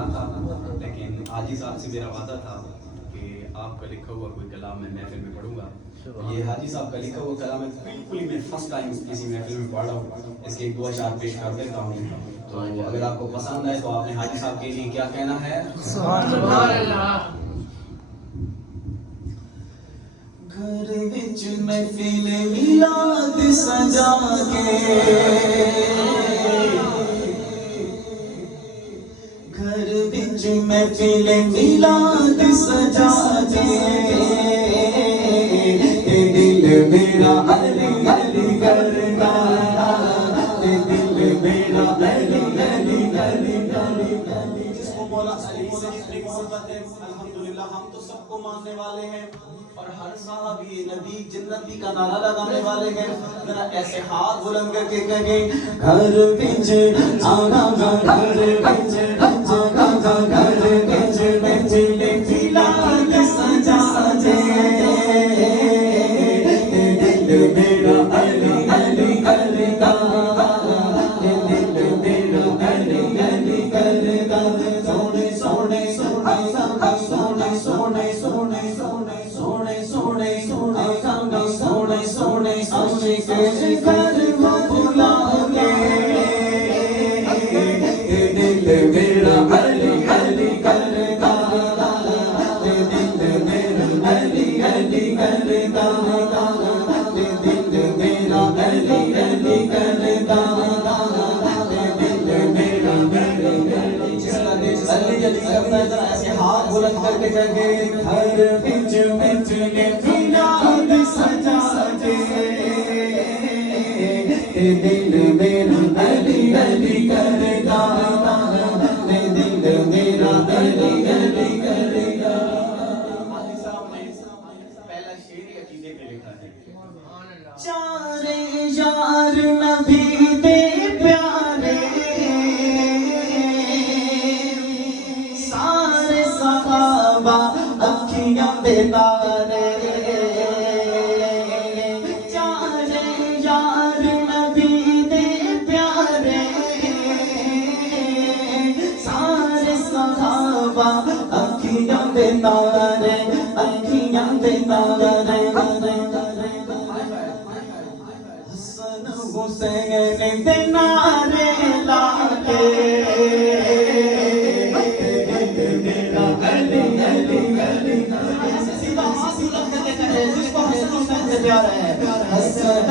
پڑھنا تھا، لیکن حاجی صاحب سے میرا وعدہ تھا کہ آپ کا لکھا ہوا کوئی کلام میں محفل میں پڑھوں گا. یہ حاجی صاحب کا لکھا ہوا کلام ہے، بالکل ہی میں فرسٹ ٹائم کسی محفل میں پڑھ رہا ہوں. اس کے ایک دو اشعار پیش کر دیتا ہوں، تو اگر آپ کو پسند آئے تو آپ نے حاجی صاحب کے لیے کیا کہنا ہے؟ سبحان اللہ. گھر وچ محفل میلاد سجا کے، گھر وچ محفل میلاد سجا کے، دل میرا علی علی کرتا، دل میرا علی علی علی علی. جس کو مولا علی سے جتنی محبت ہے الحمدللہ ہم تو سب کو ماننے والے ہیں، اور ہر صحابی نبی جنتی کا نعرہ لگانے والے ہیں. ذرا ایسے ہاتھ بلند کر کے کہیں گھر وچ آنا گا، گھر وچ آنا گا، گھر وچ محفل میلاد سجا دے، دل میرا علی علی علی دا، دل میرا علی علی علی دا. سونے سونے سونے سونے سونے سونے سونے سونے سونے سونے سونے سونے کے گھر میں بلا کے، دل میرا علی علی کرتا، دل میرا علی علی کرتا، دل میرا علی علی کرتا، دل میرا علی علی. جس کا دل علی علی کرتا ہے ذرا ایسے ہاتھ بلند کر کے کہے گھر وچ محفل میلاد سجا دے، دل میرا علی علی کرتا، دل میرا علی علی کرتا. حاجی صاحب نے پہلا شعر ہی عقیدے پہ لکھا ہے. چارے یار نبی دے پیارے، سارے صحابہ اکھیاں دے تارے، چارے یار نبی دے پیارے، سارے صحابہ اکھیاں دے تارے، اکھیاں دے تارے. حسن حسین دے نعرے لا کے، میرا علی علی علی. سیدھا ہاتھ بلند کر کے کہے جس کو حسن حسین سے پیار ہے، حسن